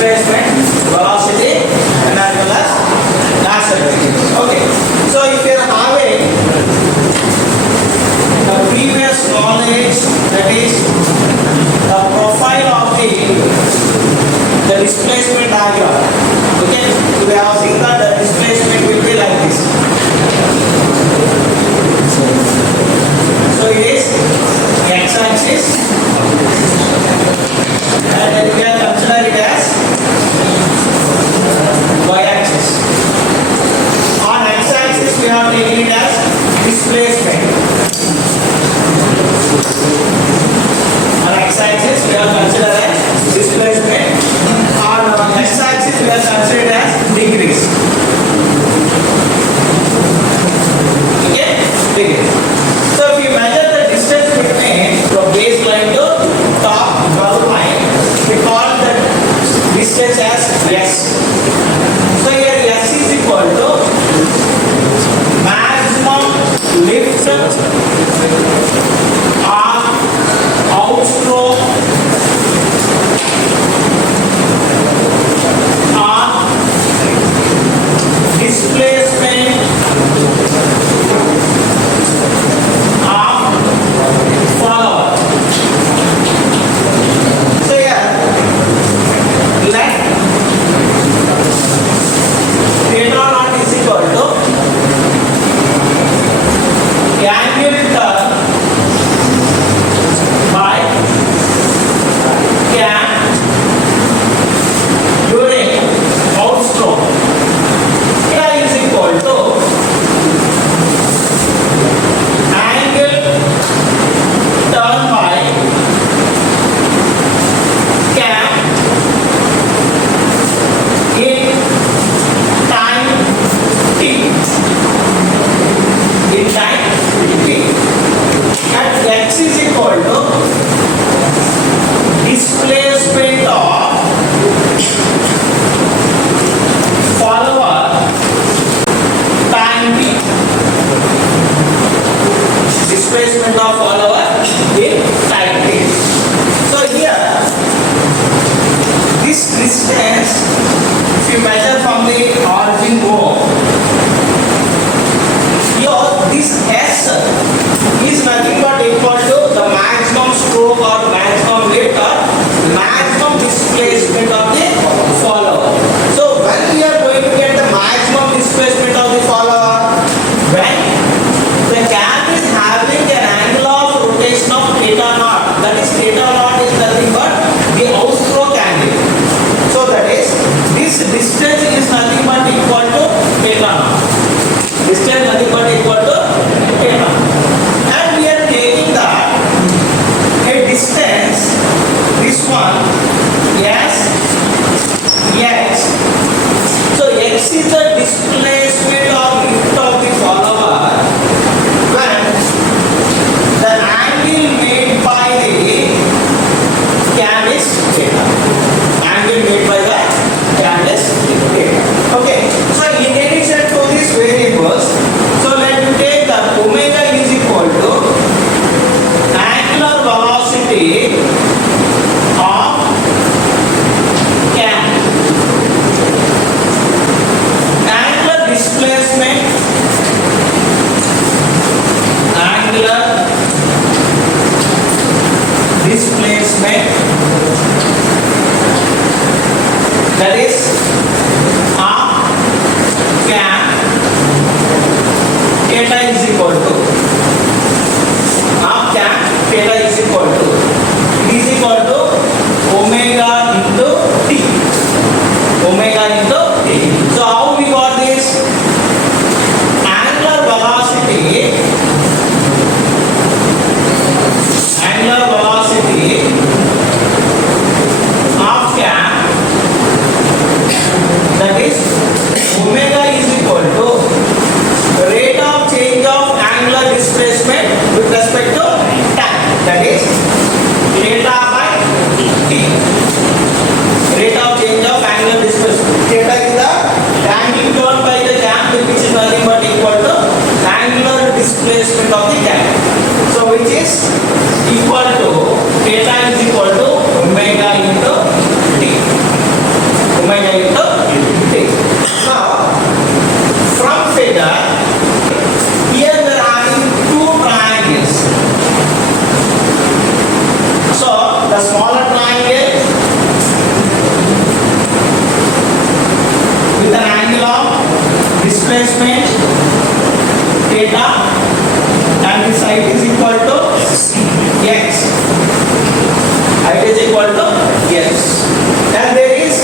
displacement, velocity, and as well as acceleration. Okay. So if you are having the previous knowledge, that is the profile of the displacement diagram. Okay. We have seen that the displacement will be like this. So it is x-axis, and then we can consider it as y-axis. On x-axis we have taken it as displacement. On x-axis we have considered as displacement. On x-axis we have considered as degrees. Okay? Degrees. So if you measure the distance between from baseline to top curve line, we call the distance as S. So here S is equal to maximum lift or outstroke or displacement follower. So here, let theta naught is equal to angle turn by cam during outstroke. Theta is equal to displacement theta and this height is equal to x. Height is equal to x. And there is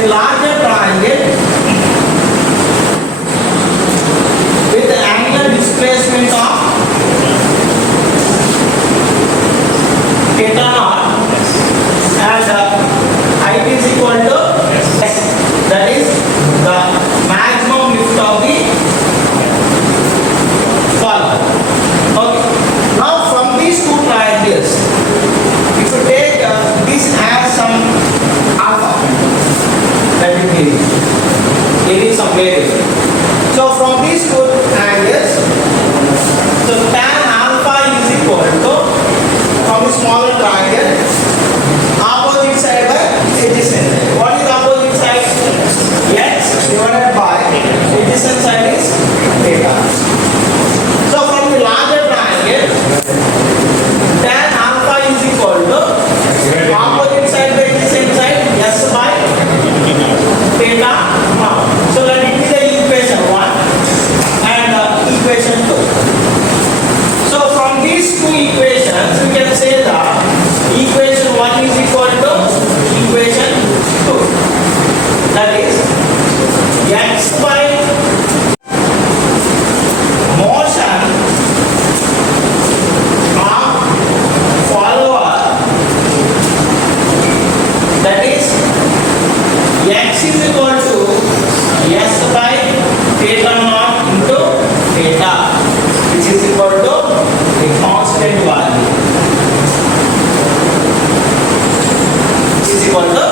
a larger triangle with the angular displacement of theta naught and height is equal to s. That is the maximum lift of the fall. Okay. Now from these two triangles, if you take this as some alpha, that will be it is some variable. So from these two triangles, so tan alpha is equal to, from the smaller triangle, opposite side by adjacent side. What is opposite side? X divided by adjacent side is theta. So from the larger triangle, tan alpha is equal to opposite side by adjacent side s by theta naught. So let it be the equation 1 and equation 2. So from these two equations, we can say that equation 1 is equal to equation 2. That is x by motion of follower, that is x is equal to s by theta naught into theta, which is equal to a constant value. Is equal to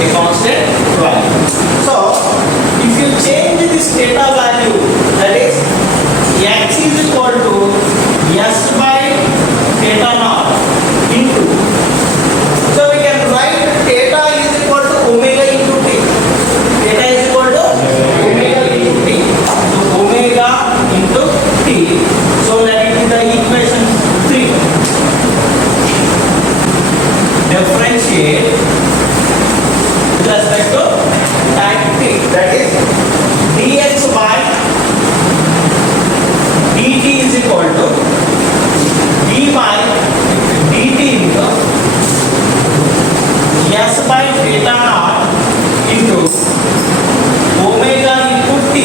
a constant value. So if you change this theta value, that is x is equal to s by theta naught into, so we can write theta is equal to omega into t. Theta is equal to omega into t. So omega into t. So let it be the equation 3. Differentiate with respect to tan t, that is dx by dt is equal to d by dt into s by theta naught into omega into t.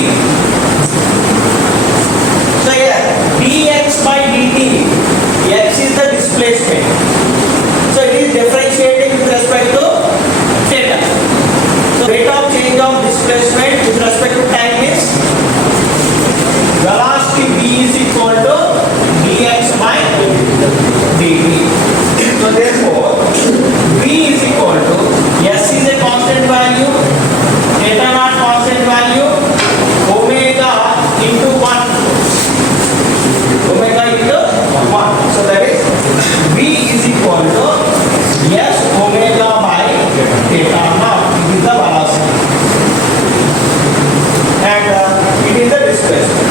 So here dx by dt, x is the displacement. So it is differentiating with respect to theta. So rate of change of displacement with respect to time is velocity v is equal to dx by dt. So therefore v is equal to, s is a constant value, theta naught constant value, omega into 1. Omega into 1. So that is v is equal to s omega by theta naught. It is the velocity and it is the displacement.